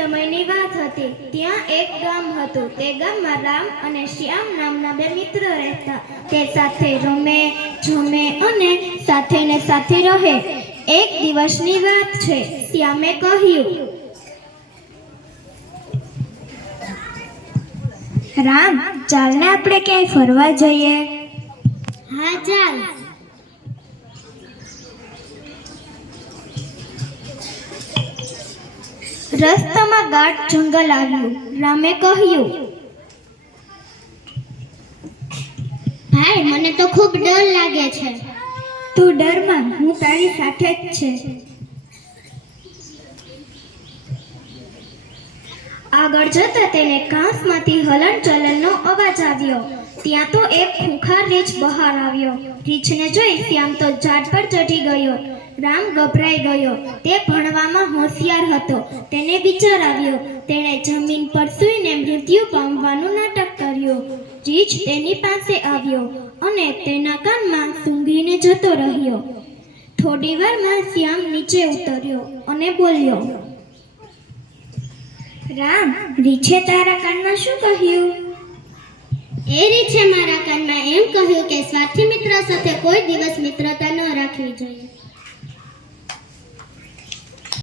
સમયની વાત હતી. ત્યાં એક ગામ હતું. તે ગામમાં રામ અને શ્યામ નામના બે મિત્ર રહેતા. તે સાથે રમે, જમે અને સાથે ને સાથે રહે. એક દિવસની વાત છે. શ્યામે કહ્યું, રામ, ચાલને આપણે ક્યાંય ફરવા જઈએ. હા ચાલ. રસ્તામાં ગાઢ જંગલ આવ્યું. રામે કહ્યું, ભાઈ, મને તો ખૂબ ડર લાગે છે. તું ડરમાં, હું તારી સાથે જ છે. આગળ જતા તેને ઘાસમાંથી હલનચલનનો અવાજ આવ્યો. ત્યાં તો એક ખૂંખાર રીંછ બહાર આવ્યો. રીંછને જોઈ શ્યામ તો ઝાડ પર ચઢી ગયો. રામ ગભરાઈ ગયો. તે ભણવામાં હોશિયાર હતો. તેને વિચાર આવ્યો. તેણે જમીન પર સૂઈને મૃત્યુ પામવાનું નાટક કર્યું. રીંછ તેની પાસે આવ્યો અને તેના કાનમાં સૂંઘીને જતો રહ્યો. થોડી વારમાં શ્યામ નીચે ઉતર્યો અને બોલ્યો, રામ, રીંછે તારા કાનમાં શું કહ્યું? એ રીંછે મારા કાનમાં એમ કહ્યું કે સ્વાર્થી મિત્ર સાથે કોઈ દિવસ મિત્રતા ન રાખવી જોઈએ.